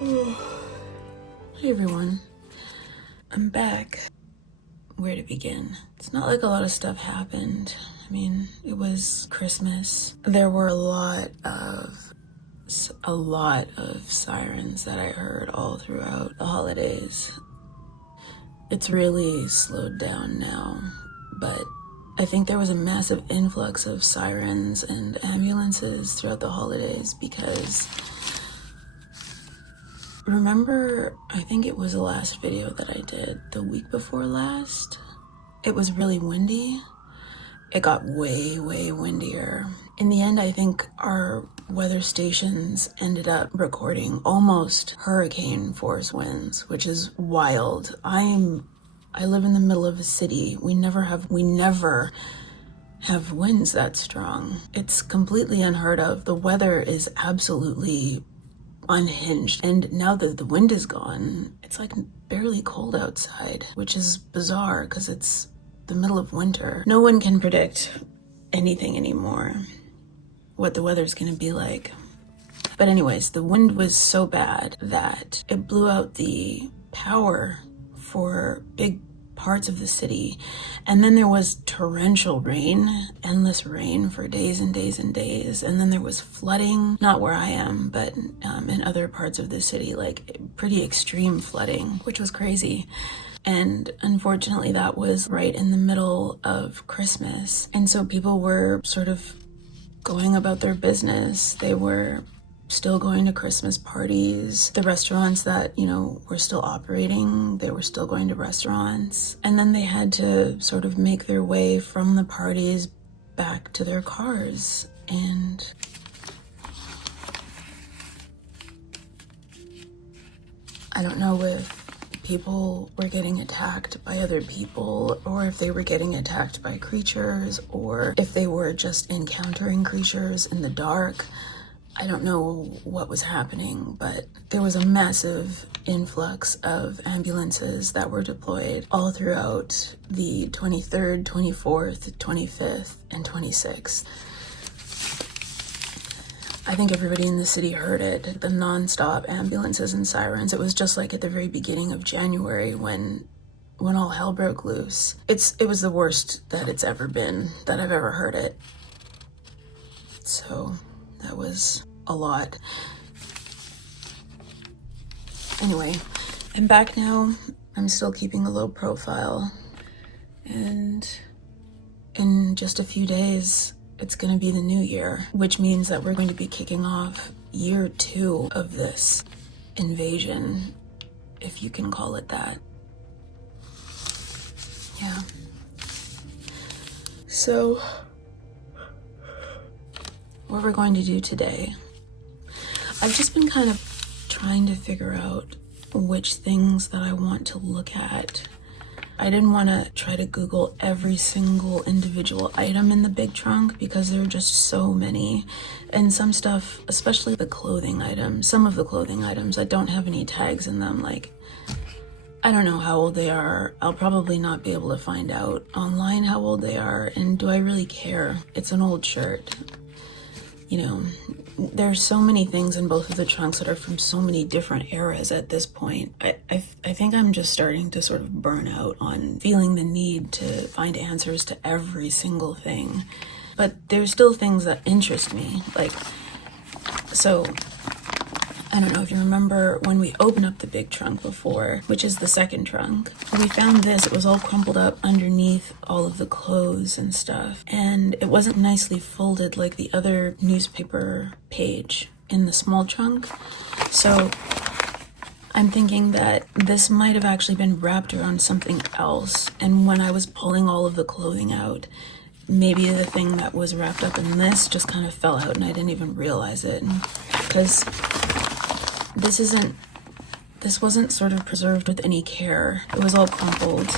Hey everyone, I'm back. Where to begin? It's not like a lot of stuff happened. I mean, it was Christmas. There were a lot of sirens that I heard all throughout the holidays. It's really slowed down now, but I think there was a massive influx of sirens and ambulances throughout the holidays because remember, I think it was the last video that I did, the week before last? It was really windy. It got way windier. In the end, I think our weather stations ended up recording almost hurricane force winds, which is wild. I live in the middle of a city. We never have winds that strong. It's completely unheard of. The weather is absolutely unhinged, and now that the wind is gone, it's like barely cold outside, which is bizarre because it's the middle of winter. No one can predict anything anymore, what the weather's gonna be like. But anyways, the wind was so bad that it blew out the power for big parts of the city, and then there was torrential rain, endless rain for days and days and days, and then there was flooding, not where I am, but in other parts of the city, like pretty extreme flooding, which was crazy. And unfortunately that was right in the middle of Christmas, and so people were sort of going about their business. They were still going to Christmas parties. The restaurants that, were still operating, they were still going to restaurants. And then they had to sort of make their way from the parties back to their cars. And I don't know if people were getting attacked by other people, or if they were getting attacked by creatures, or if they were just encountering creatures in the dark. I don't know what was happening, but there was a massive influx of ambulances that were deployed all throughout the 23rd, 24th, 25th, and 26th. I think everybody in the city heard it, the non-stop ambulances and sirens. It was just like at the very beginning of January when all hell broke loose. It was the worst that it's ever been, that I've ever heard it. So that was a lot. Anyway, I'm back now. I'm still keeping a low profile. And in just a few days, it's going to be the new year, which means that we're going to be kicking off year 2 of this invasion, if you can call it that. Yeah. So, what we're going to do today, I've just been kind of trying to figure out which things that I want to look at. I didn't want to try to Google every single individual item in the big trunk because there are just so many. And some stuff, especially the clothing items, some of the clothing items that don't have any tags in them, like, I don't know how old they are. I'll probably not be able to find out online how old they are, and do I really care? It's an old shirt. There's so many things in both of the trunks that are from so many different eras at this point. I think I'm just starting to sort of burn out on feeling the need to find answers to every single thing. But there's still things that interest me. So I don't know if you remember when we opened up the big trunk before, which is the second trunk. We found this, it was all crumpled up underneath all of the clothes and stuff. And it wasn't nicely folded like the other newspaper page in the small trunk. So I'm thinking that this might have actually been wrapped around something else. And when I was pulling all of the clothing out, maybe the thing that was wrapped up in this just kind of fell out and I didn't even realize it. Because this wasn't sort of preserved with any care. It was all crumpled.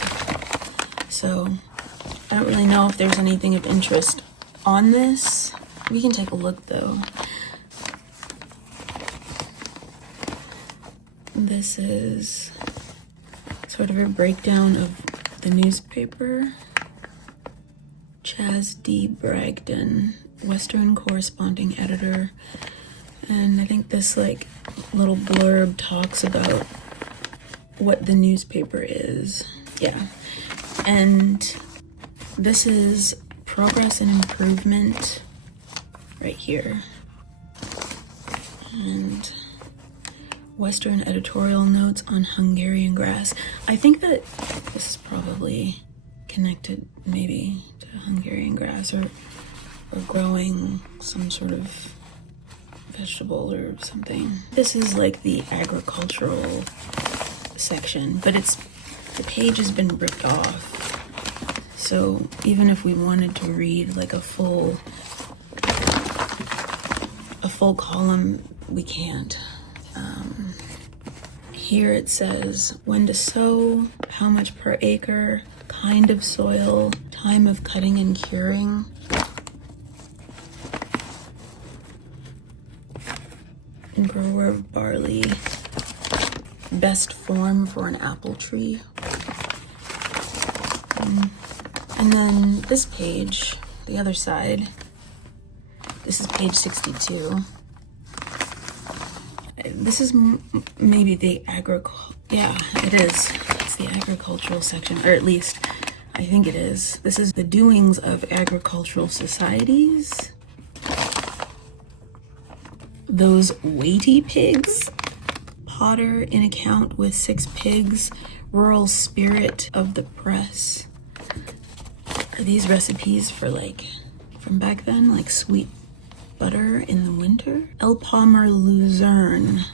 So I don't really know if there's anything of interest on this. We can take a look though. This is sort of a breakdown of the newspaper. Chaz D. Bragdon, Western corresponding editor. And I think this like little blurb talks about what the newspaper is. Yeah. And this is progress and improvement right here. And Western editorial notes on Hungarian grass. I think that this is probably connected maybe to Hungarian grass or growing some sort of vegetable or something. This is like the agricultural section, but the page has been ripped off. So even if we wanted to read like a full column, we can't. Here it says when to sow, how much per acre, kind of soil, time of cutting and curing. Grower of barley, best form for an apple tree. And then this page, the other side, this is page 62. This is maybe the yeah, it is. It's the agricultural section, or at least I think it is. This is the doings of agricultural societies. Those weighty pigs. Potter in account with 6 pigs. Rural spirit of the press. Are these recipes for like, from back then, like sweet butter in the winter? 𝔼𝕚𝕚𝕚𝕚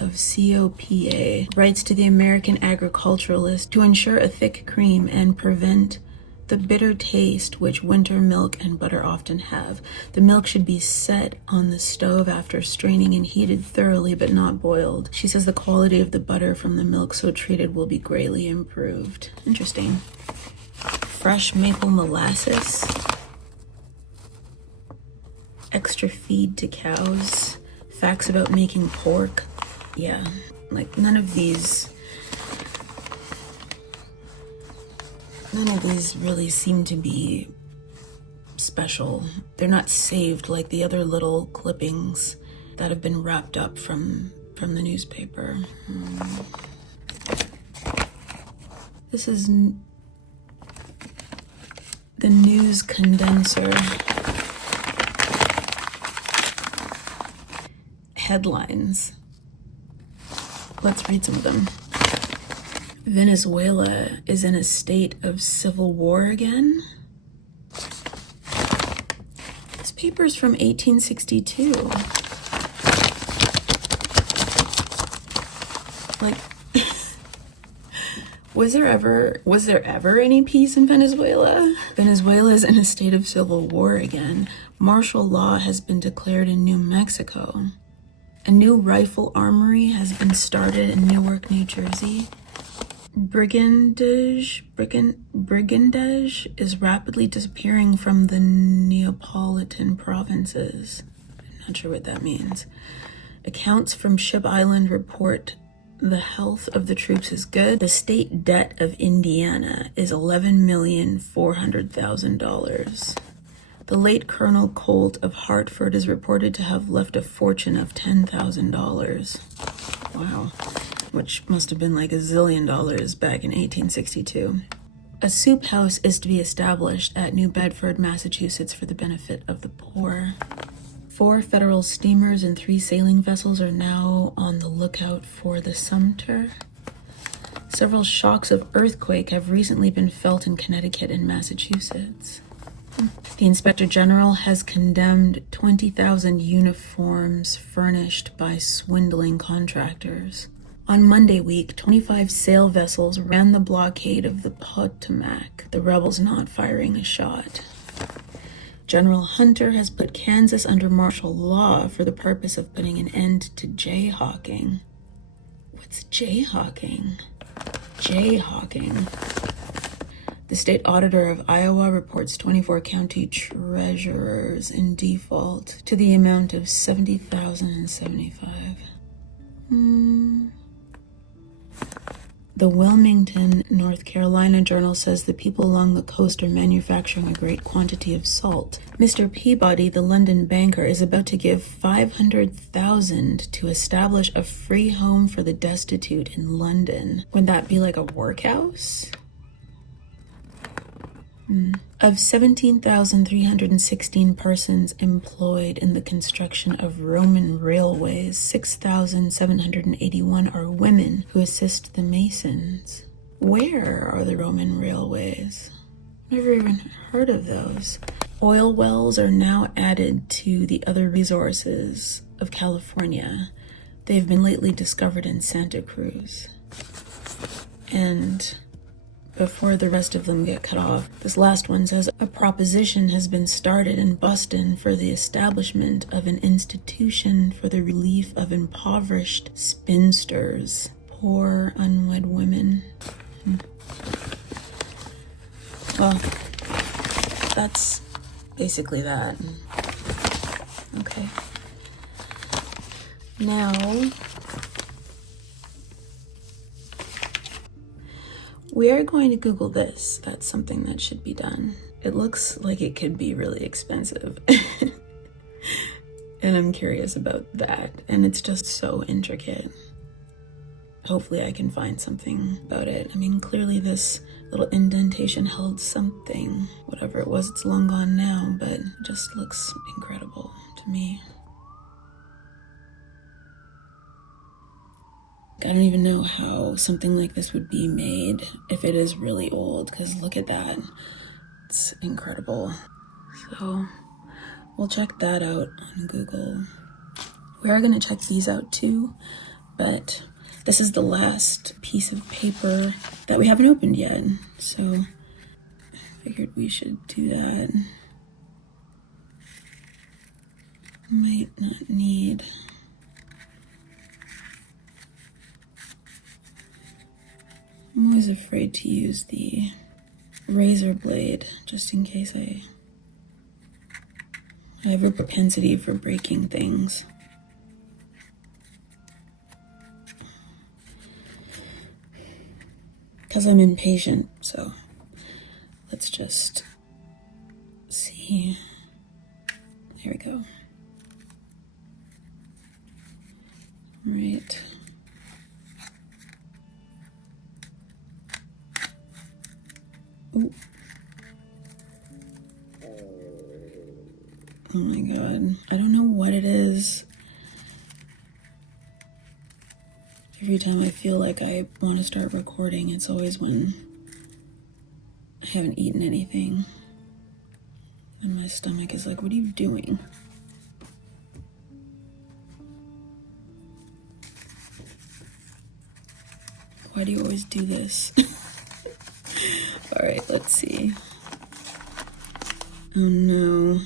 of COPA writes to the American agriculturalist to ensure a thick cream and prevent the bitter taste which winter milk and butter often have. The milk should be set on the stove after straining and heated thoroughly but not boiled. She says the quality of the butter from the milk so treated will be greatly improved. Interesting. Fresh maple molasses. Extra feed to cows. Facts about making pork. Yeah, like none of these really seem to be special. They're not saved like the other little clippings that have been wrapped up from the newspaper. This is the news condenser. Headlines. Let's read some of them. Venezuela is in a state of civil war again. This paper's from 1862. Like, was there ever any peace in Venezuela? Venezuela is in a state of civil war again. Martial law has been declared in New Mexico. A new rifle armory has been started in Newark, New Jersey. Brigandage is rapidly disappearing from the Neapolitan provinces. I'm not sure what that means. Accounts from Ship Island report the health of the troops is good. The state debt of Indiana is $11,400,000. The late Colonel Colt of Hartford is reported to have left a fortune of $10,000. Wow. Which must have been like $1 zillion back in 1862. A soup house is to be established at New Bedford, Massachusetts for the benefit of the poor. 4 federal steamers and 3 sailing vessels are now on the lookout for the Sumter. Several shocks of earthquake have recently been felt in Connecticut and Massachusetts. The Inspector General has condemned 20,000 uniforms furnished by swindling contractors. On Monday week, 25 sail vessels ran the blockade of the Potomac, the rebels not firing a shot. General Hunter has put Kansas under martial law for the purpose of putting an end to jayhawking. What's jayhawking? Jayhawking. The state auditor of Iowa reports 24 county treasurers in default to the amount of $70,075. The Wilmington, North Carolina Journal says the people along the coast are manufacturing a great quantity of salt. Mr. Peabody, the London banker, is about to give $500,000 to establish a free home for the destitute in London. Would that be like a workhouse? Of 17,316 persons employed in the construction of Roman railways, 6,781 are women who assist the masons. Where are the Roman railways? Never even heard of those. Oil wells are now added to the other resources of California. They've been lately discovered in Santa Cruz. And before the rest of them get cut off, this last one says, a proposition has been started in Boston for the establishment of an institution for the relief of impoverished spinsters, poor unwed women. Well, that's basically that. Okay. Now, we are going to Google this. That's something that should be done. It looks like it could be really expensive. And I'm curious about that. And it's just so intricate. Hopefully I can find something about it. I mean, clearly this little indentation held something. Whatever it was, it's long gone now, but it just looks incredible to me. I don't even know how something like this would be made if it is really old, because look at that. It's incredible. So we'll check that out on Google. We are going to check these out too, but this is the last piece of paper that we haven't opened yet. So I figured we should do that. Might not need... I'm always afraid to use the razor blade, just in case I have a propensity for breaking things. Because I'm impatient, so let's just see. There we go. All right. Ooh. Oh my god. I don't know what it is. Every time I feel like I want to start recording, it's always when I haven't eaten anything. And my stomach is like, what are you doing? Why do you always do this? All right, let's see. Oh no.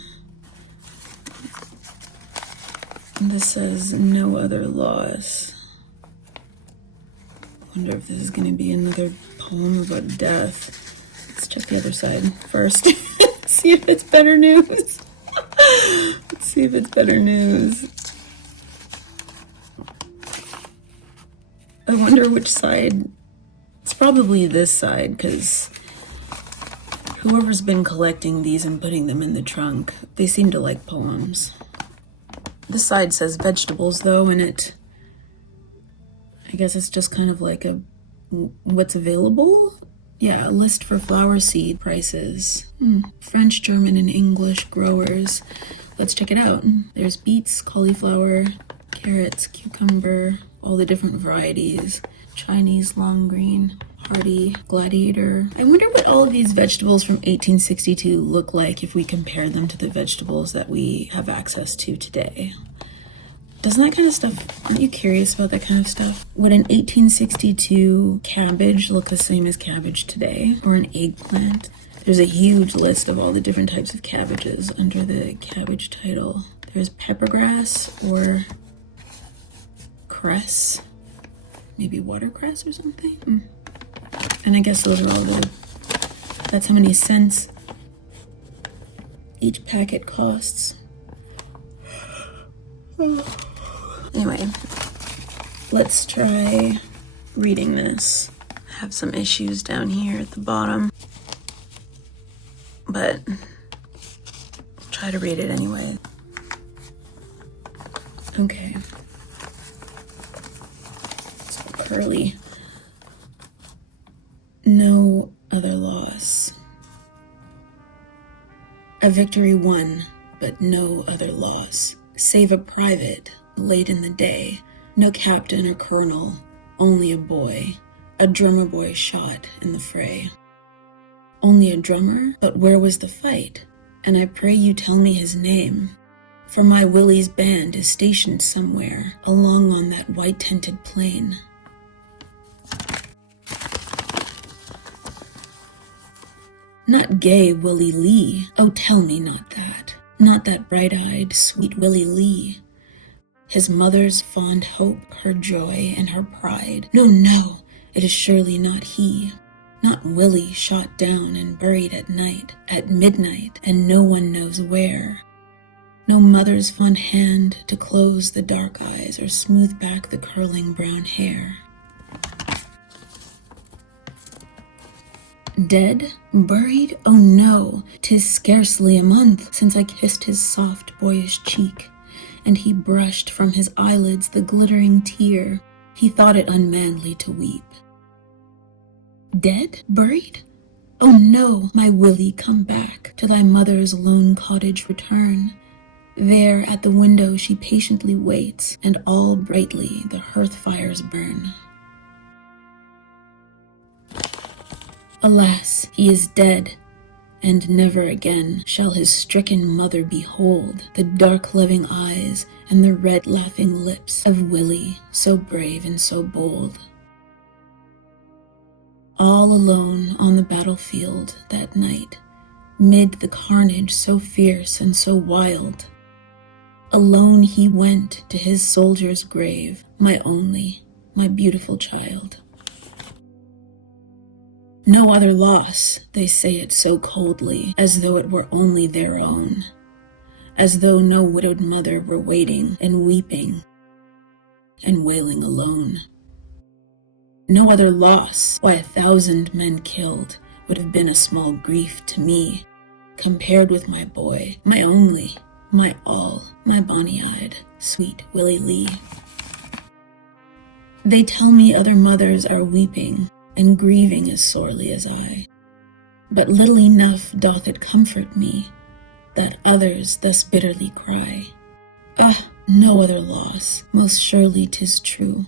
This says no other loss. Wonder if this is going to be another poem about death. Let's check the other side first. See if it's better news. Let's see if it's better news. I wonder which side. It's probably this side, because whoever's been collecting these and putting them in the trunk, they seem to like poems. This side says vegetables, though, and I guess it's just kind of like a what's available? Yeah, a list for flower seed prices. French, German, and English growers. Let's check it out. There's beets, cauliflower, carrots, cucumber, all the different varieties. Chinese long green, hardy, gladiator. I wonder what all of these vegetables from 1862 look like if we compare them to the vegetables that we have access to today. Doesn't that kind of stuff, aren't you curious about that kind of stuff? Would an 1862 cabbage look the same as cabbage today? Or an eggplant? There's a huge list of all the different types of cabbages under the cabbage title. There's peppergrass or cress. Maybe watercress or something? And I guess those are all that's how many cents each packet costs. Anyway, let's try reading this. have some issues down here at the bottom, but I'll try to read it anyway. Okay. So curly. No other loss. A victory won, but no other loss. Save a private, late in the day. No captain or colonel, only a boy. A drummer boy shot in the fray. Only a drummer? But where was the fight? And I pray you tell me his name. For my Willie's band is stationed somewhere along on that white-tented plain. Not gay Willie Lee, oh tell me not that. Not that bright-eyed, sweet Willie Lee. His mother's fond hope, her joy, and her pride. No, no, it is surely not he. Not Willie shot down and buried at night, at midnight, and no one knows where. No mother's fond hand to close the dark eyes or smooth back the curling brown hair. Dead? Buried? Oh no, 'tis scarcely a month since I kissed his soft boyish cheek, and he brushed from his eyelids the glittering tear. He thought it unmanly to weep. Dead? Buried? Oh no, my Willie, come back, to thy mother's lone cottage return. There at the window she patiently waits, and all brightly the hearth fires burn. Alas, he is dead, and never again shall his stricken mother behold the dark loving eyes and the red laughing lips of Willie, so brave and so bold. All alone on the battlefield that night, mid the carnage so fierce and so wild, alone he went to his soldier's grave, my only, my beautiful child. No other loss, they say it so coldly, as though it were only their own, as though no widowed mother were waiting and weeping and wailing alone. No other loss, why 1,000 men killed would have been a small grief to me, compared with my boy, my only, my all, my bonny-eyed, sweet Willie Lee. They tell me other mothers are weeping and grieving as sorely as I, but little enough doth it comfort me that others thus bitterly cry. Ah, no other loss, most surely 'tis true.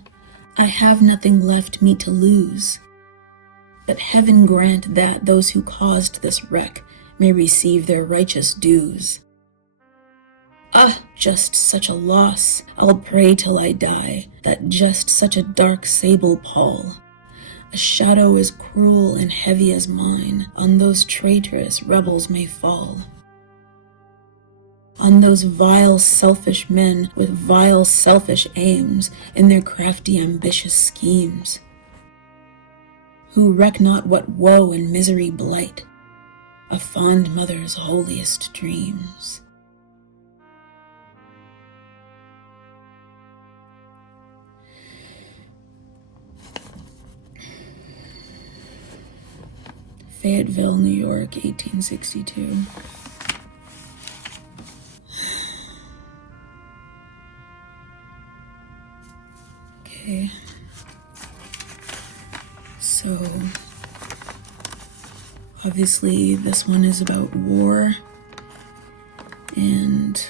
I have nothing left me to lose, but heaven grant that those who caused this wreck may receive their righteous dues. Ah, just such a loss, I'll pray till I die, that just such a dark sable pall, a shadow as cruel and heavy as mine, on those traitorous rebels may fall. On those vile, selfish men with vile, selfish aims in their crafty, ambitious schemes, who reck not what woe and misery blight a fond mother's holiest dreams. Fayetteville, New York, 1862. Okay. So, obviously this one is about war, and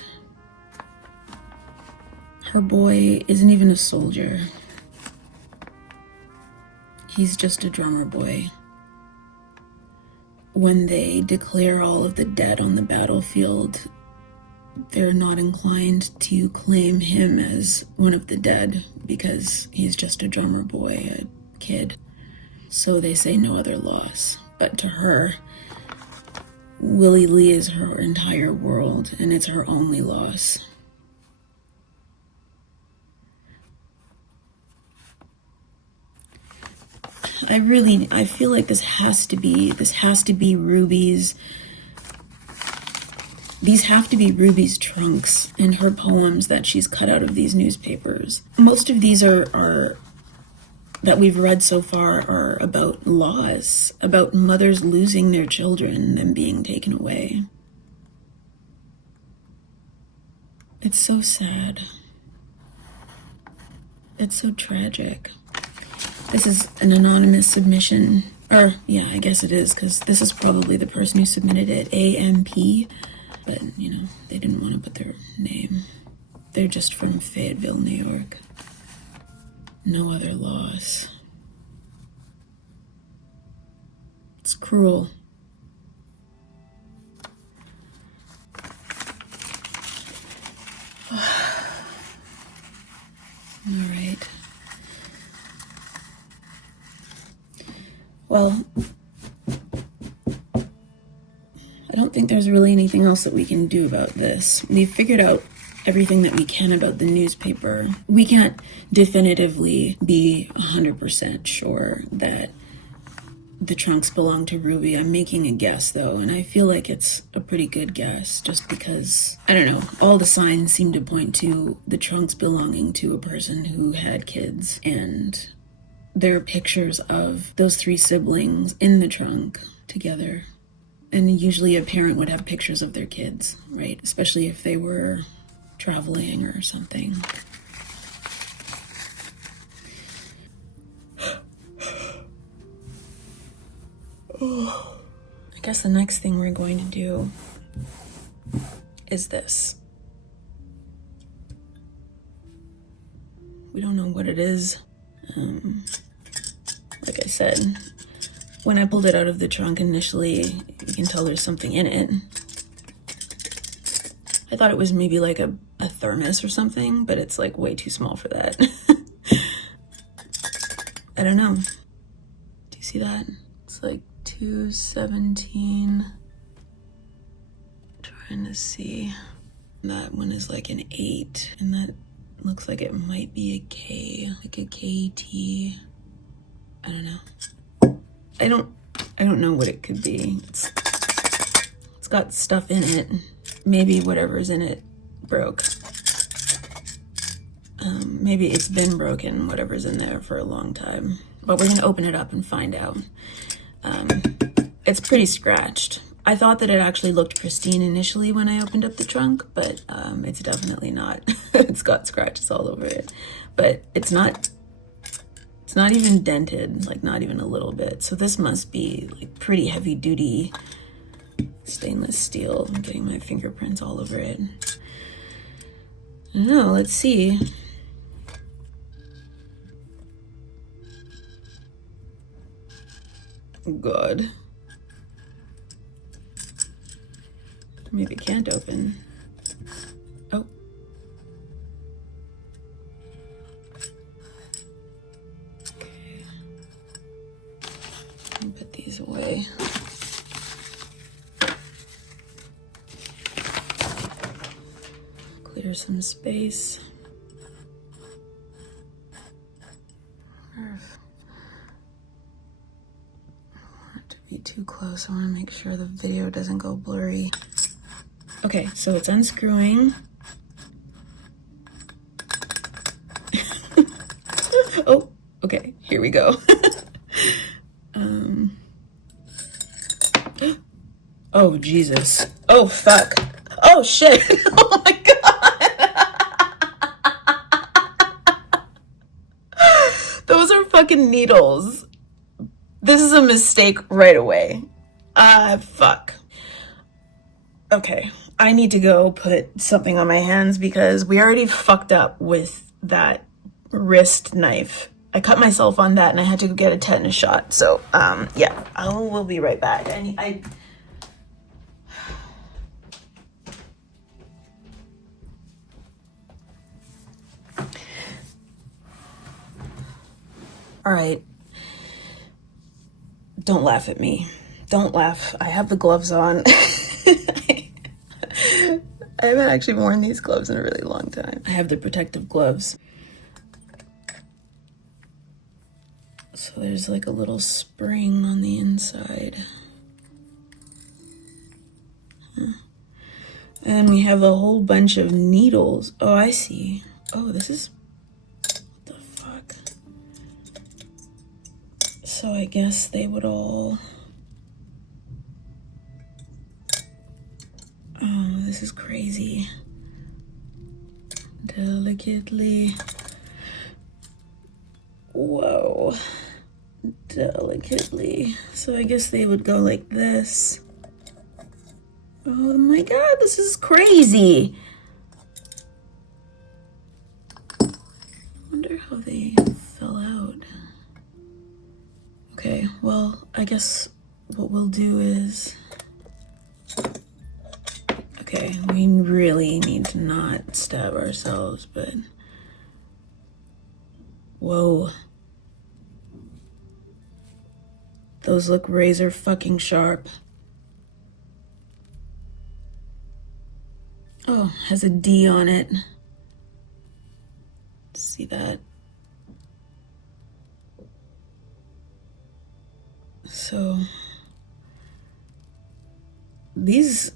her boy isn't even a soldier. He's just a drummer boy. When they declare all of the dead on the battlefield, they're not inclined to claim him as one of the dead because he's just a drummer boy, a kid. So they say no other loss. But to her, Willie Lee is her entire world, and it's her only loss. I feel like this has to be Ruby's, these have to be Ruby's trunks in her poems that she's cut out of these newspapers. Most of these are that we've read so far are about loss, about mothers losing their children and being taken away. It's so sad. It's so tragic. This is an anonymous submission. Or, yeah, I guess it is, because this is probably the person who submitted it, AMP. But, you know, they didn't want to put their name. They're just from Fayetteville, New York. No other loss. It's cruel. All right. Well, I don't think there's really anything else that we can do about this. We've figured out everything that we can about the newspaper. We can't definitively be 100% sure that the trunks belong to Ruby. I'm making a guess though, and I feel like it's a pretty good guess just because, I don't know, all the signs seem to point to the trunks belonging to a person who had kids, and there are pictures of those 3 siblings in the trunk together. And usually a parent would have pictures of their kids, right? Especially if they were traveling or something. I guess the next thing we're going to do is this. We don't know what it is. Like I said, when I pulled it out of the trunk initially, you can tell there's something in it. I thought it was maybe like a thermos or something, but it's like way too small for that. I don't know. Do you see that? It's like 217. Trying to see. That one is like an 8, and that looks like it might be a K, like a KT. I don't know. I don't know what it could be. It's got stuff in it. Maybe whatever's in it broke. Maybe it's been broken, whatever's in there, for a long time. But we're gonna open it up and find out. It's pretty scratched. I thought that it actually looked pristine initially when I opened up the trunk, but it's definitely not. It's got scratches all over it. But it's not even dented, like not even a little bit. So this must be like pretty heavy duty stainless steel. I'm getting my fingerprints all over it. I don't know, let's see. God. Maybe it can't open. Oh. Okay. Let me put these away. Clear some space. Be too close. I want to make sure the video doesn't go blurry. Okay, so it's unscrewing. Oh, okay, here we go. Oh, Jesus. Oh, fuck. Oh, shit. Oh, my God. Those are fucking needles. This is a mistake right away. Fuck. Okay, I need to go put something on my hands because we already fucked up with that wrist knife. I cut myself on that and I had to go get a tetanus shot. So, yeah, we'll be right back. All right. Don't laugh at me. Don't laugh. I have the gloves on. I haven't actually worn these gloves in a really long time. I have the protective gloves. So there's like a little spring on the inside. And we have a whole bunch of needles. Oh, I see. Oh, this is... What the fuck? So I guess they would all... Oh, this is crazy. Delicately. Whoa. Delicately. So I guess they would go like this. Oh my god, this is crazy. I wonder how they fell out. Okay, well, I guess what we'll do is... Okay, we really need to not stab ourselves, but... Whoa. Those look razor fucking sharp. Oh, has a D on it. See that? So... This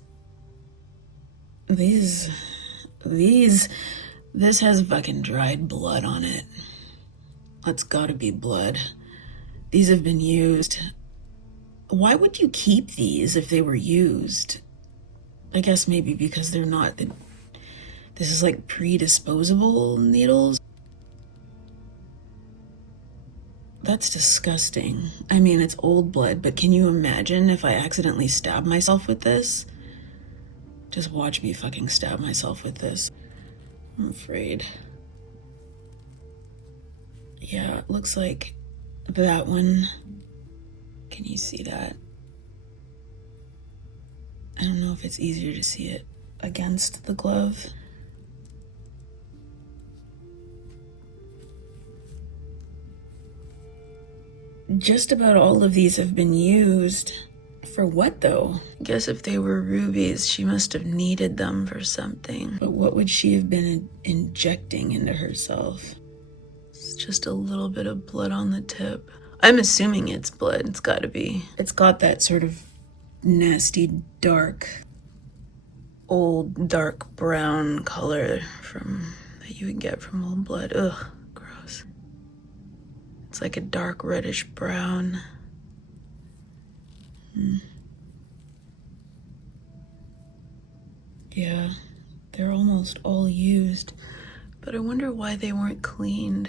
has fucking dried blood on it. That's gotta be blood. These have been used. Why would you keep these if they were used? I guess maybe because they're not... This is like pre-disposable needles. That's disgusting. I mean, it's old blood, but can you imagine if I accidentally stab myself with this? Just watch me fucking stab myself with this. I'm afraid. Yeah, it looks like that one. Can you see that? I don't know if it's easier to see it against the glove. Just about all of these have been used. For what though? I guess if they were rubies, she must have needed them for something. But what would she have been injecting into herself? It's just a little bit of blood on the tip. I'm assuming it's blood. It's gotta be. It's got that sort of nasty, dark, old, dark brown color that you would get from old blood. Ugh, gross. It's like a dark reddish brown. Yeah, they're almost all used, but I wonder why they weren't cleaned.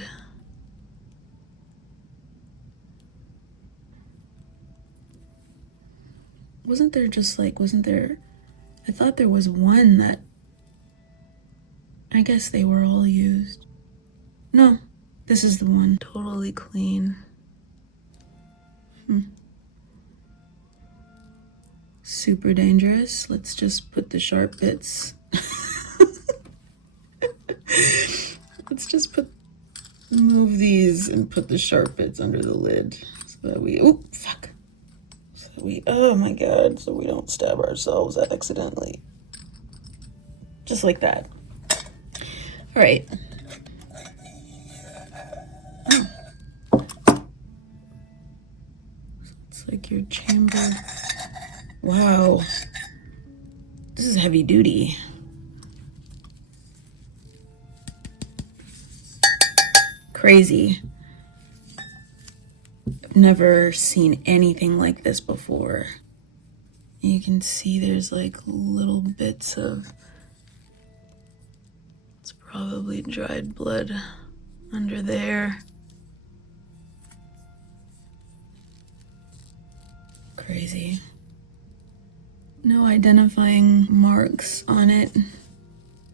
Wasn't there, I thought there was one that, I guess they were all used. No, this is the one. Totally clean. Super dangerous. Let's just put the sharp bits. Let's just move these and put the sharp bits under the lid so that we, oh my god, so we don't stab ourselves accidentally. Just like that. All right. It's like your chamber. Wow. This is heavy duty. Crazy. I've never seen anything like this before. You can see there's like little bits of, it's probably dried blood under there. Crazy. No identifying marks on it,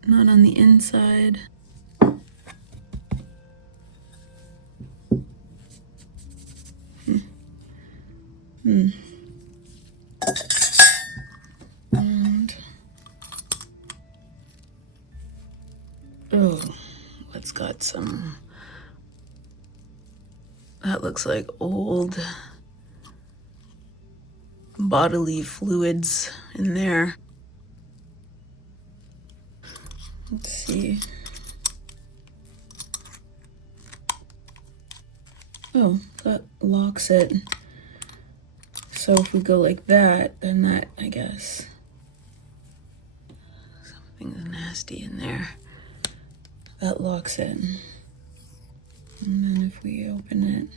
not on the inside. And oh, it's got some, that looks like old bodily fluids in there. Let's see. Oh, that locks it. So if we go like that, then that, I guess. Something's nasty in there. That locks it. And then if we open it,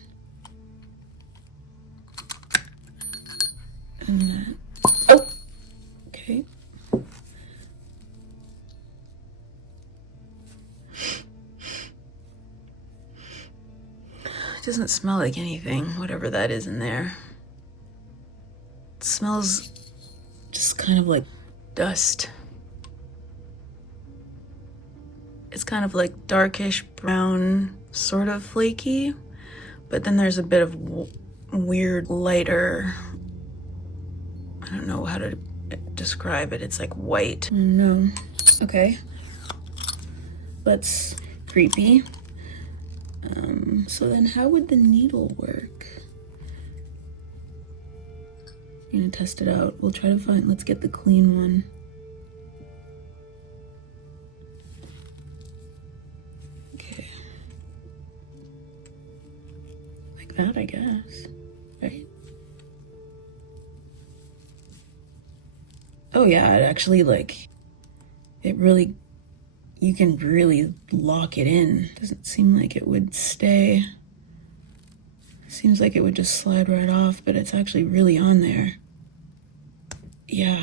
doesn't smell like anything, whatever that is in there. It smells just kind of like dust. It's kind of like darkish brown, sort of flaky, but then there's a bit of weird lighter, I don't know how to describe it. It's like white. No. Okay. That's creepy. So then how would the needle work? I'm gonna test it out. We'll try to find, let's get the clean one. Okay. Like that, I guess, right? Oh yeah, it actually, like, it really, you can really lock it in. Doesn't seem like it would stay. Seems like it would just slide right off, but it's actually really on there. Yeah.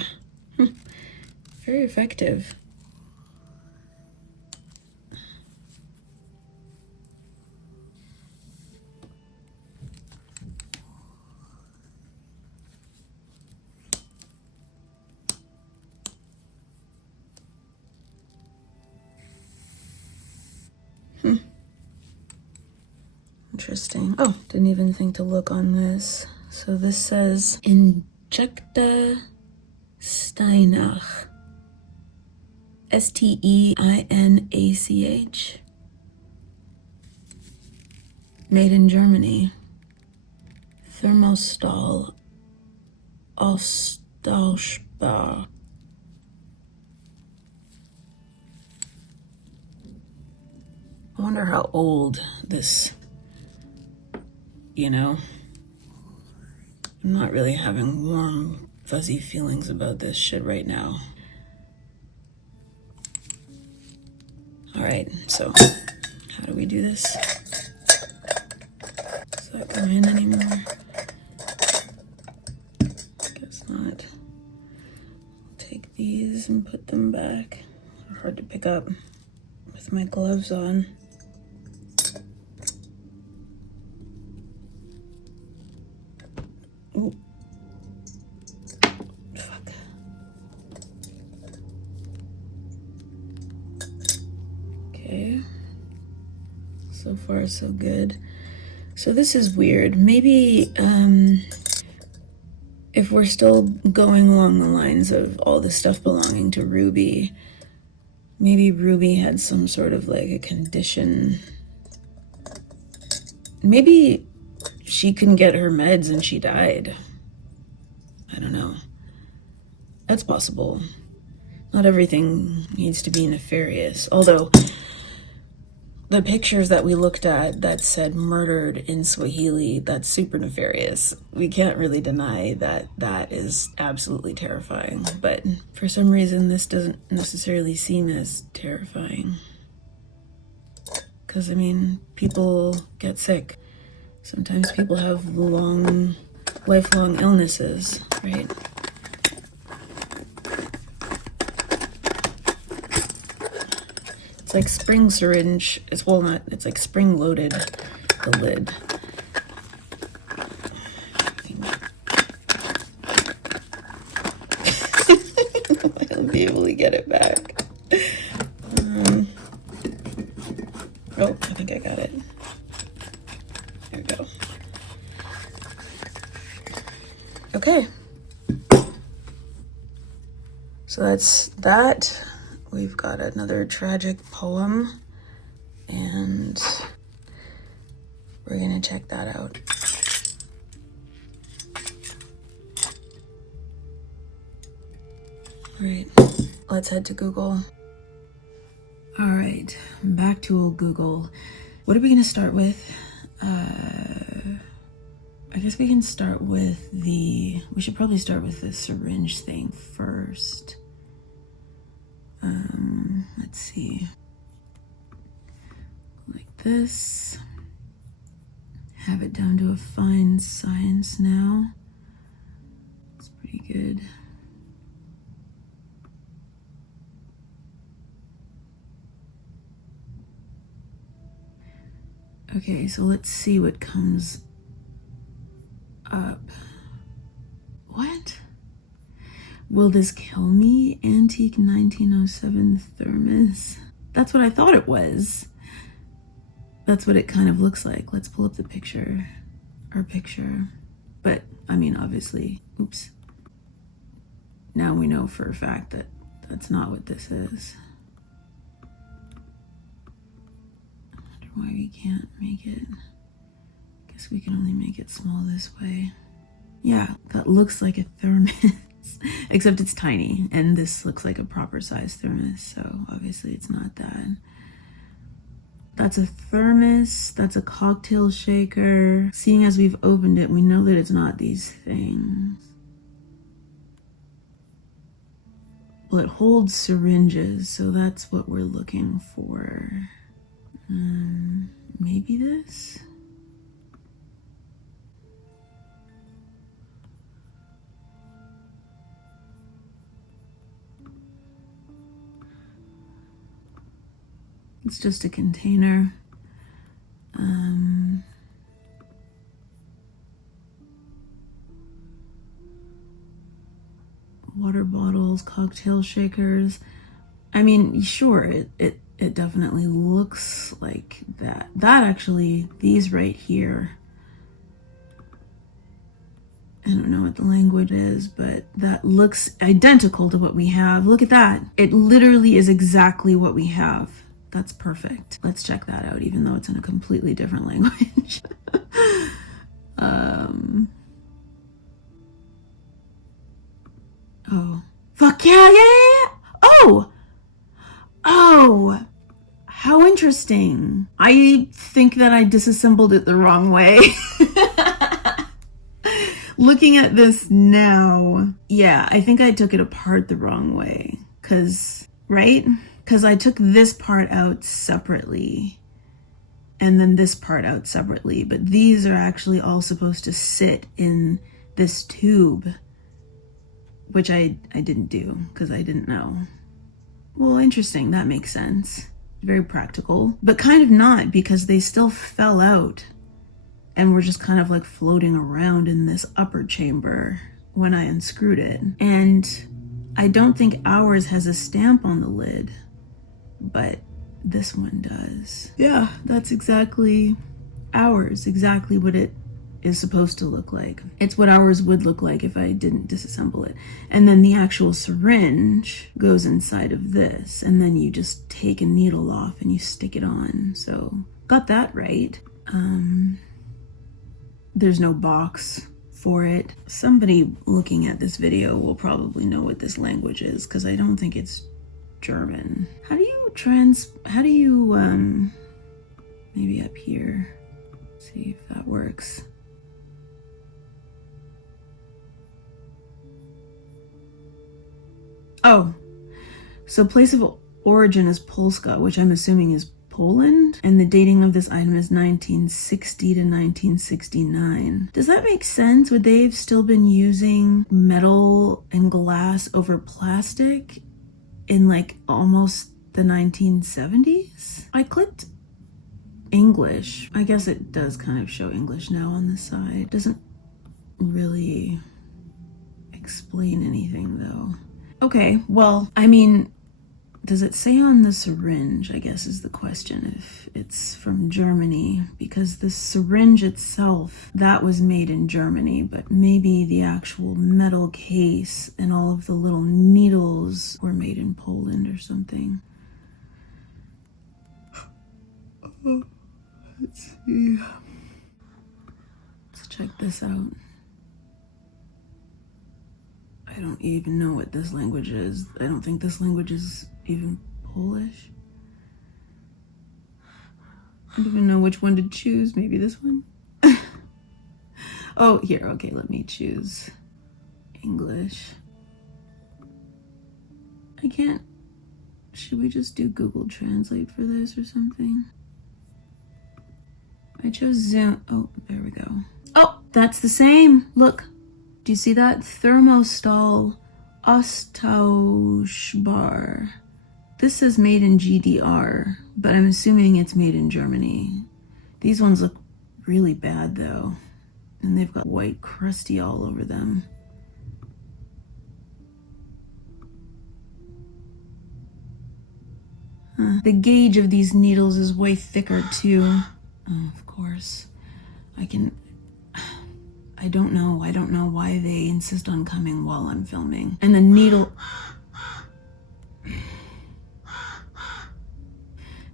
Very effective. Interesting. Oh, didn't even think to look on this. So this says 𝔼𝕟𝕟𝕚𝕚. STEINACH. Made in Germany. 𝕼𝕚𝕚𝕚𝕚𝕚. I wonder how old this, you know, I'm not really having warm, fuzzy feelings about this shit right now. All right, so how do we do this? Does that go in anymore? Guess not. I'll take these and put them back. They're hard to pick up with my gloves on. Ooh. Fuck. Okay. So far, so good. So this is weird. Maybe, if we're still going along the lines of all this stuff belonging to Ruby, maybe Ruby had some sort of like a condition. Maybe she couldn't get her meds and she died. I don't know. That's possible. Not everything needs to be nefarious. Although the pictures that we looked at that said murdered in Swahili, that's super nefarious. We can't really deny that that is absolutely terrifying. But for some reason, this doesn't necessarily seem as terrifying. Because, I mean, people get sick. Sometimes people have lifelong illnesses, right? It's like spring syringe. It's, well, not, it's like spring loaded, the lid. I'll be able to get it back. Oh, I think I got it. There we go. Okay. So that's that. We've got another tragic poem, and we're gonna check that out. All right, let's head to Google. All right, back to old Google. What are we gonna start with? I guess we can start with we should probably start with the syringe thing first. Let's see. Like this. Have it down to a fine science now. It's pretty good. Okay, so let's see what comes up. What? Will this kill me? Antique 1907 thermos. That's what I thought it was. That's what it kind of looks like. Let's pull up the picture. Our picture. But, I mean, obviously, oops. Now we know for a fact that that's not what this is. I wonder why we can't make it. Guess we can only make it small this way. Yeah, that looks like a thermos. Except it's tiny, and this looks like a proper size thermos, so obviously it's not that. That's a thermos, that's a cocktail shaker. Seeing as we've opened it, we know that it's not these things. Well, it holds syringes, so that's what we're looking for. Maybe this? It's just a container. Water bottles, cocktail shakers. I mean, sure, it definitely looks like that. That actually, these right here, I don't know what the language is, but that looks identical to what we have. Look at that. It literally is exactly what we have. That's perfect. Let's check that out, even though it's in a completely different language. Oh, fuck yeah, yeah. Oh, how interesting. I think that I disassembled it the wrong way. Looking at this now, yeah, I think I took it apart the wrong way. Right? Because I took this part out separately and then this part out separately, but these are actually all supposed to sit in this tube, which I didn't do because I didn't know. Well, interesting. That makes sense. Very practical, but kind of not, because they still fell out and were just kind of like floating around in this upper chamber when I unscrewed it. And I don't think ours has a stamp on the lid, but this one does. Yeah, that's exactly ours, exactly what it is supposed to look like. It's what ours would look like if I didn't disassemble it. And then the actual syringe goes inside of this, and then you just take a needle off and you stick it on. So got that right. There's no box for it. Somebody looking at this video will probably know what this language is, because I don't think it's German. How do you maybe up here, see if that works. Oh, so place of origin is Polska, which I'm assuming is Poland, and the dating of this item is 1960 to 1969. Does that make sense? Would they have still been using metal and glass over plastic in like almost the 1970s? I clicked English. I guess it does kind of show English now on the side. Doesn't really explain anything though. Okay, well, I mean, does it say on the syringe, I guess is the question, if it's from Germany, because the syringe itself, that was made in Germany, but maybe the actual metal case and all of the little needles were made in Poland or something. Let's see. Let's check this out. I don't even know what this language is. I don't think this language is even Polish. I don't even know which one to choose. Maybe this one? Oh, here. Okay, let me choose English. I can't. Should we just do Google Translate for this or something? I chose Zoom. Oh, there we go. Oh, that's the same. Look. Do you see that? 𝔬𝕚 Austauschbar. This says made in GDR, but I'm assuming it's made in Germany. These ones look really bad though, and they've got white crusty all over them. The gauge of these needles is way thicker too. Oh, of course. I don't know why they insist on coming while I'm filming. And the needle...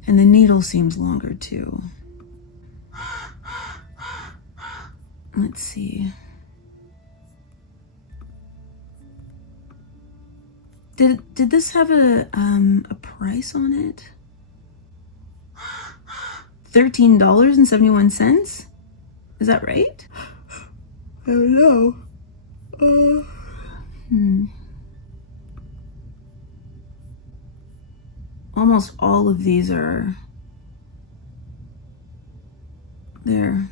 And the needle seems longer too. Let's see. Did this have a price on it? $13.71? Is that right? I don't know. Almost all of these are...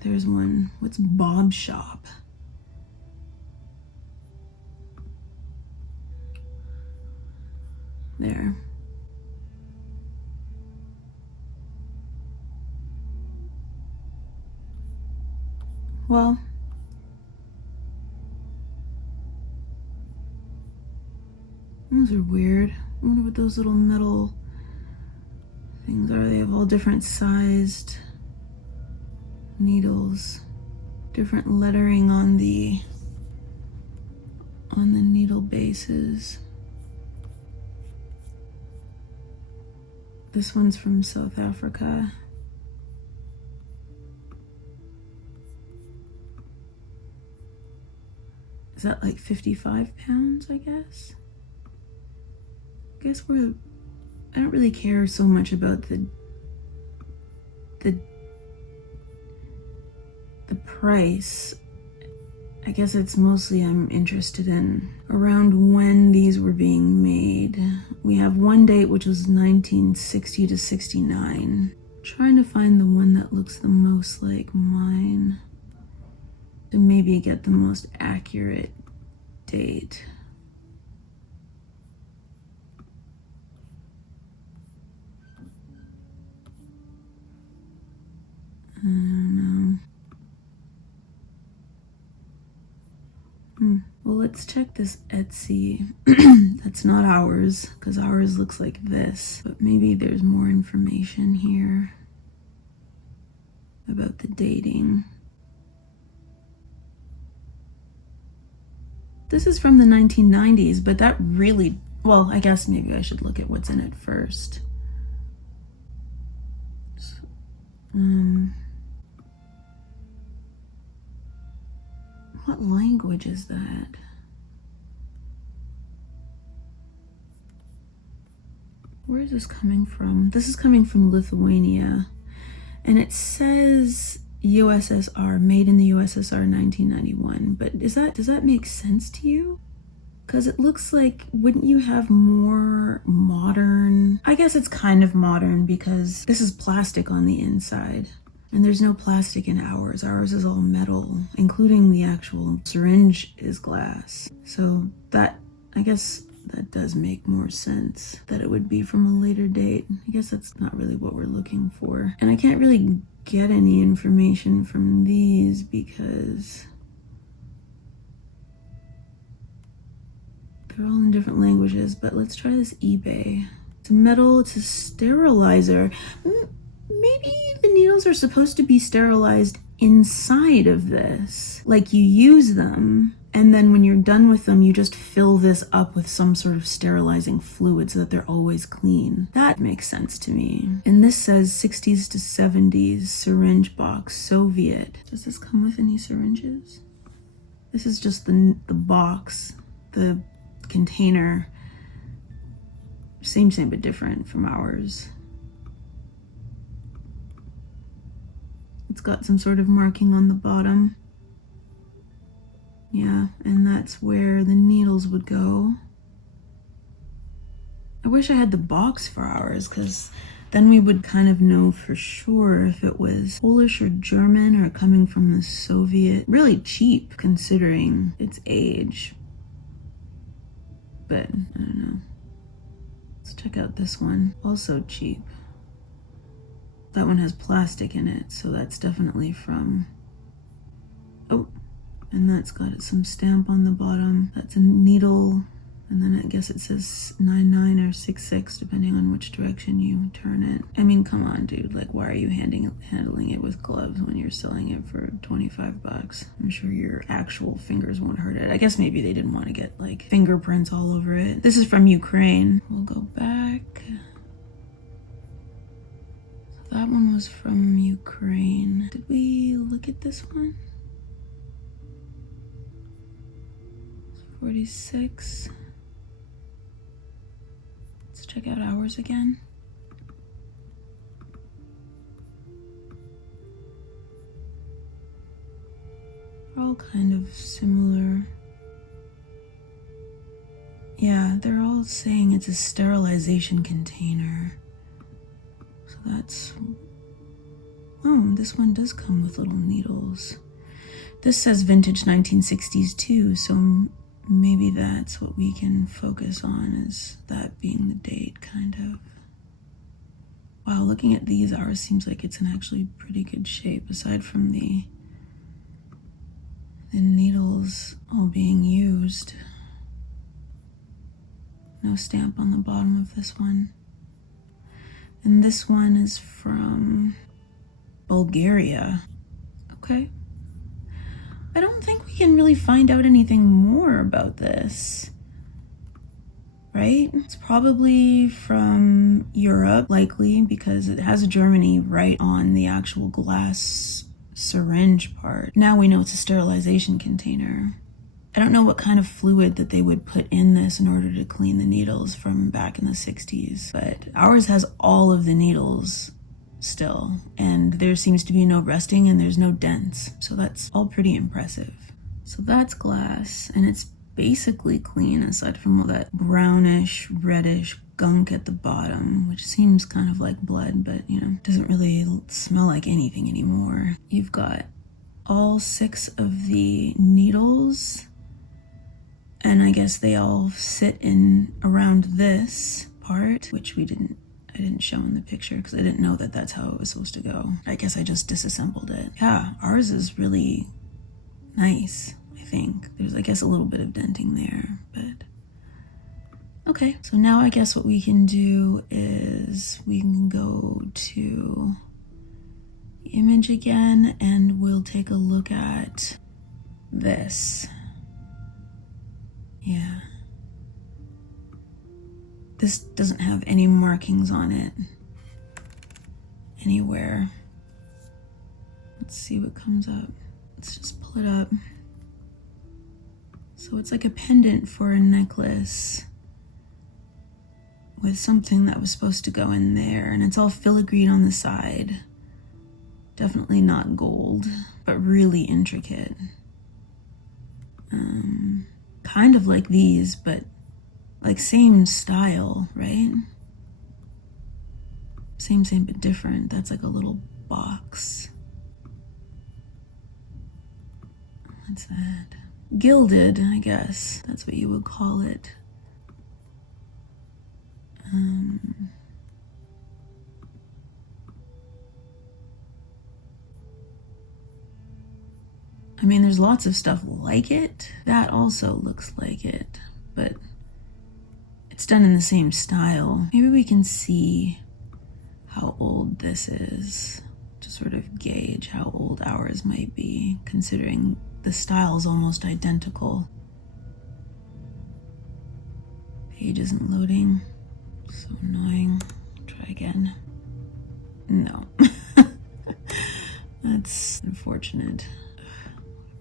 There's one. What's Bob Shop? There. Well, those are weird. I wonder what those little metal things are. They have all different sized needles, different lettering on the needle bases. This one's from South Africa. Is that like 55 pounds, I guess? I don't really care so much about the price. I guess it's mostly I'm interested in around when these were being made. We have one date, which was 1960 to 69. Trying to find the one that looks the most like mine to maybe get the most accurate date. I don't know. Well, let's check this Etsy. That's not ours, because ours looks like this. But maybe there's more information here about the dating. This is from the 1990s, but that really... Well, I guess maybe I should look at what's in it first. What language is that? Where is this coming from? This is coming from Lithuania. And it says USSR, made in the USSR 1991. But does that make sense to you? Because it looks like, wouldn't you have more modern... I guess it's kind of modern because this is plastic on the inside. And there's no plastic in ours. Ours is all metal, including the actual syringe is glass. So that, I guess that does make more sense that it would be from a later date. I guess that's not really what we're looking for. And I can't really get any information from these because they're all in different languages, but let's try this eBay. It's metal, it's a sterilizer. Maybe the needles are supposed to be sterilized inside of this. Like you use them, and then when you're done with them, you just fill this up with some sort of sterilizing fluid so that they're always clean. That makes sense to me. And this says 60s to 70s syringe box, Soviet. Does this come with any syringes? This is just the box, the container. Same but different from ours. It's got some sort of marking on the bottom. Yeah, and that's where the needles would go. I wish I had the box for ours, because then we would kind of know for sure if it was Polish or German or coming from the Soviet. Really cheap considering its age. But, I don't know. Let's check out this one. Also cheap. that one has plastic in it, so that's definitely from, oh, and that's got some stamp on the bottom. That's a needle, and then I guess it says 99 or 66 depending on which direction you turn it. I mean, come on, dude, like, why are you handling it with gloves when you're selling it for 25 bucks? I'm sure your actual fingers won't hurt it. I guess maybe they didn't want to get like fingerprints all over it. This is from Ukraine. We'll go back. So that one was from Ukraine. Did we look at this one? 46. Let's check out ours again. They're all kind of similar. Yeah, they're all saying it's a sterilization container. So that's... Oh, this one does come with little needles. This says vintage 1960s too, so maybe that's what we can focus on, is that being the date, kind of. Wow, looking at these, ours seems like it's in actually pretty good shape, aside from the needles all being used. No stamp on the bottom of this one. And this one is from Bulgaria. Okay. I don't think we can really find out anything more about this, right? It's probably from Europe, likely, because it has Germany right on the actual glass syringe part. Now we know it's a sterilization container. I don't know what kind of fluid that they would put in this in order to clean the needles from back in the 60s, but ours has all of the needles still, and there seems to be no rusting and there's no dents, so that's all pretty impressive. So that's glass, and it's basically clean aside from all that brownish reddish gunk at the bottom, which seems kind of like blood, but you know, doesn't really smell like anything anymore. You've got all 6 of the needles, and I guess they all sit in around this part, which I didn't show in the picture because I didn't know that that's how it was supposed to go. I guess I just disassembled it. Yeah, ours is really nice, I think. There's, I guess, a little bit of denting there, but okay. So now I guess what we can do is we can go to the image again and we'll take a look at this. Yeah. This doesn't have any markings on it anywhere. Let's see what comes up. Let's just pull it up. So it's like a pendant for a necklace with something that was supposed to go in there, and it's all filigree on the side. Definitely not gold, but really intricate. Kind of like these, but like same style, right? Same, but different. That's like a little box. What's that? Gilded, I guess. That's what you would call it. I mean, there's lots of stuff like it. That also looks like it, but it's done in the same style. Maybe we can see how old this is to sort of gauge how old ours might be, considering the style is almost identical. Page isn't loading. So annoying. Try again. No. That's unfortunate.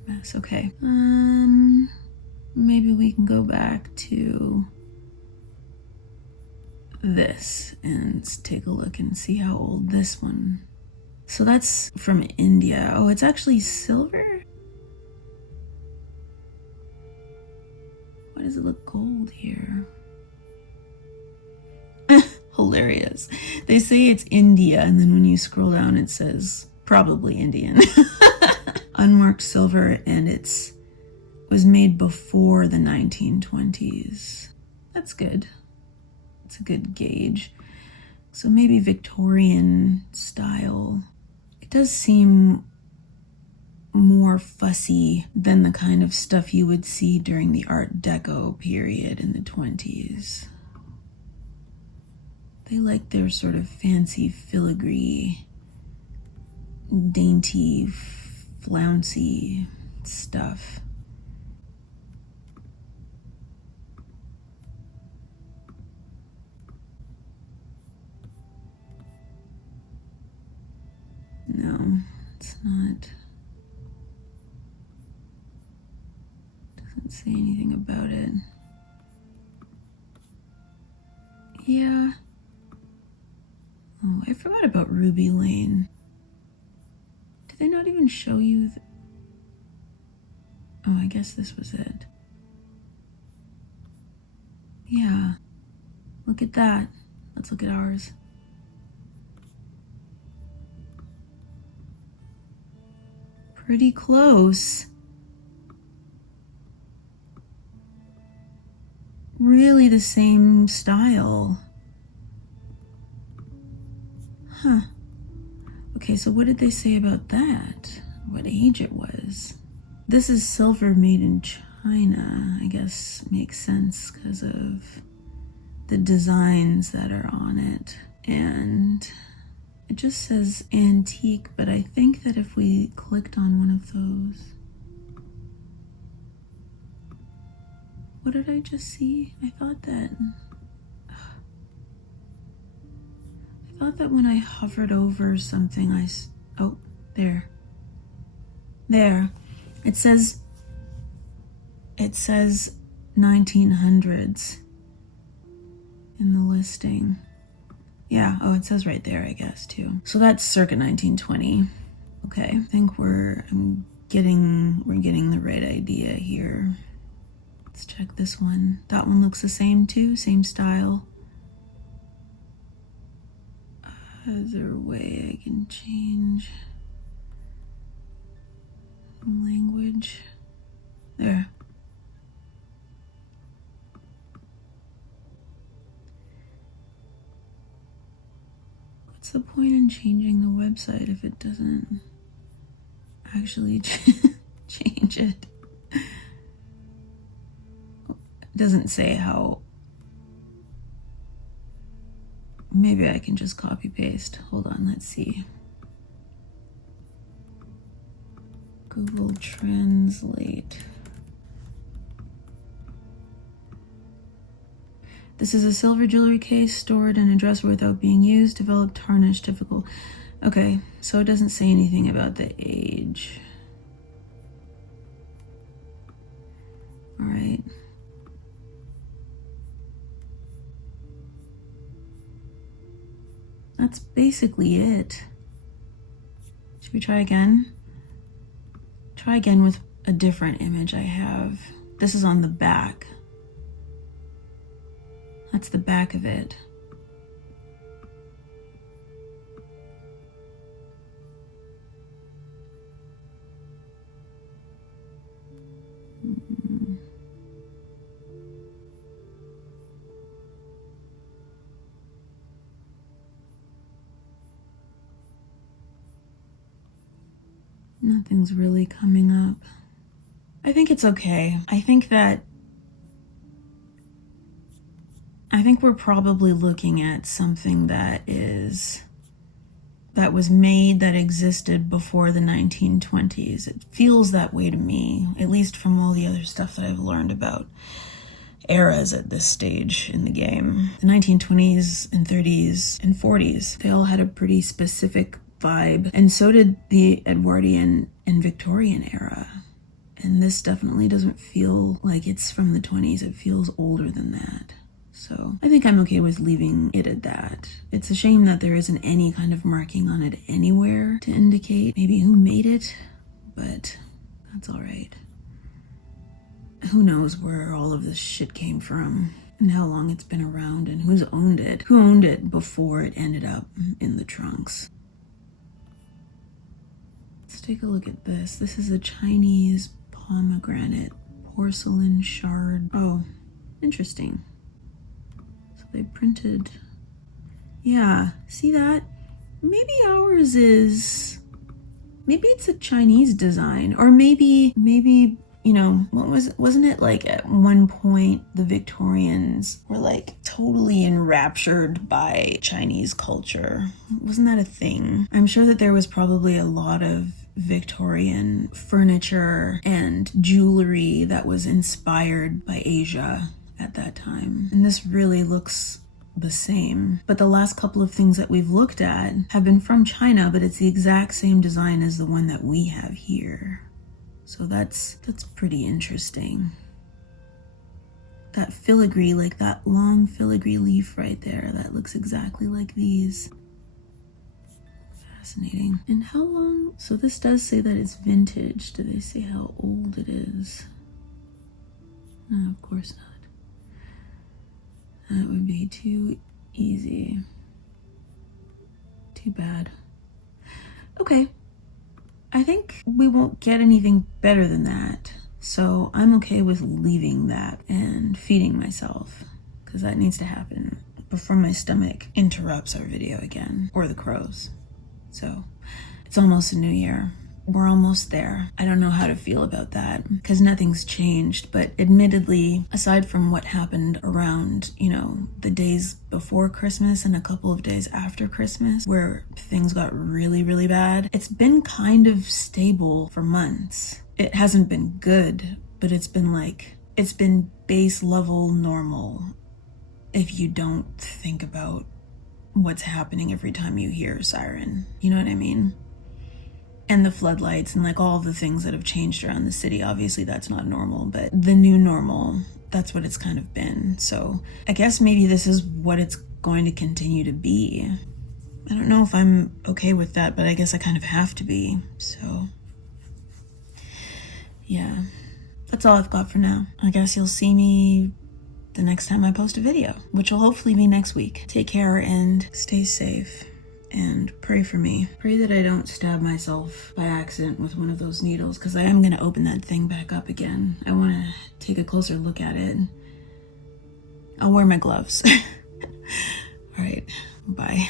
Mess. Okay. Maybe we can go back to this and take a look and see how old this one. So that's from India. Oh, it's actually silver? Why does it look gold here? Hilarious. They say it's India, and then when you scroll down it says probably Indian. Unmarked silver, and was made before the 1920s. That's good. It's a good gauge. So maybe Victorian style. It does seem more fussy than the kind of stuff you would see during the Art Deco period in the 20s. They like their sort of fancy filigree, dainty, flouncy stuff. No, it's not. Doesn't say anything about it. Yeah. Oh, I forgot about Ruby Lane. Did they not even show you? Oh, I guess this was it. Yeah. Look at that. Let's look at ours. Pretty close. Really the same style. Huh. Okay, so what did they say about that? What age it was? This is silver made in China. I guess makes sense because of the designs that are on it. And it just says antique, but I think that if we clicked on one of those... What did I just see? I thought that when I hovered over something, oh, there. It says 1900s in the listing. Yeah, oh, it says right there, I guess, too. So that's circa 1920. Okay, I think we're getting the right idea here. Let's check this one. That one looks the same too, same style. Is there a way I can change language? There. What's the point in changing the website if it doesn't actually change it? It doesn't say how. Maybe I can just copy paste. Hold on, let's see. Google Translate. This is a silver jewelry case stored in a dresser without being used, developed, tarnished, typical. Okay, so it doesn't say anything about the age. All right. That's basically it. Should we try again? Try again with a different image I have. This is on the back. That's the back of it. Nothing's really coming up. I think it's okay. I think we're probably looking at something that was made, that existed before the 1920s. It feels that way to me, at least from all the other stuff that I've learned about eras at this stage in the game. The 1920s and 30s and 40s, they all had a pretty specific vibe, and so did the Edwardian and Victorian era. And this definitely doesn't feel like it's from the 20s. It feels older than that. So I think I'm okay with leaving it at that. It's a shame that there isn't any kind of marking on it anywhere to indicate maybe who made it, but that's all right. Who knows where all of this shit came from and how long it's been around and who's owned it. Who owned it before it ended up in the trunks. Let's take a look at this. This is a Chinese pomegranate porcelain shard. Oh, interesting. So they printed, Yeah, see that? Maybe ours is, maybe it's a Chinese design, or maybe, you know, wasn't it like at one point the Victorians were like totally enraptured by Chinese culture? Wasn't that a thing? I'm sure that there was probably a lot of Victorian furniture and jewelry that was inspired by Asia at that time. And this really looks the same. But the last couple of things that we've looked at have been from China, but it's the exact same design as the one that we have here. So that's pretty interesting. That filigree, like that long filigree leaf right there, that looks exactly like these. Fascinating. And how long? So this does say that it's vintage. Do they say how old it is? No, of course not. That would be too easy. Too bad. Okay. I think we won't get anything better than that. So I'm okay with leaving that and feeding myself, because that needs to happen before my stomach interrupts our video again, or the crows. So it's almost a new year. We're almost there. I don't know how to feel about that, because nothing's changed. But admittedly, aside from what happened around, you know, the days before Christmas and a couple of days after Christmas, where things got really, really bad, it's been kind of stable for months. It hasn't been good, but it's been base level normal if you don't think about what's happening every time you hear a siren. You know what I mean? And the floodlights and like all the things that have changed around the city. Obviously that's not normal, but the new normal, that's what it's kind of been. So I guess maybe this is what it's going to continue to be. I don't know if I'm okay with that, but I guess I kind of have to be. So yeah, that's all I've got for now. I guess you'll see me the next time I post a video, which will hopefully be next week. Take care and stay safe. And pray for me. Pray that I don't stab myself by accident with one of those needles, because I am going to open that thing back up again. I want to take a closer look at it. I'll wear my gloves. All right, bye.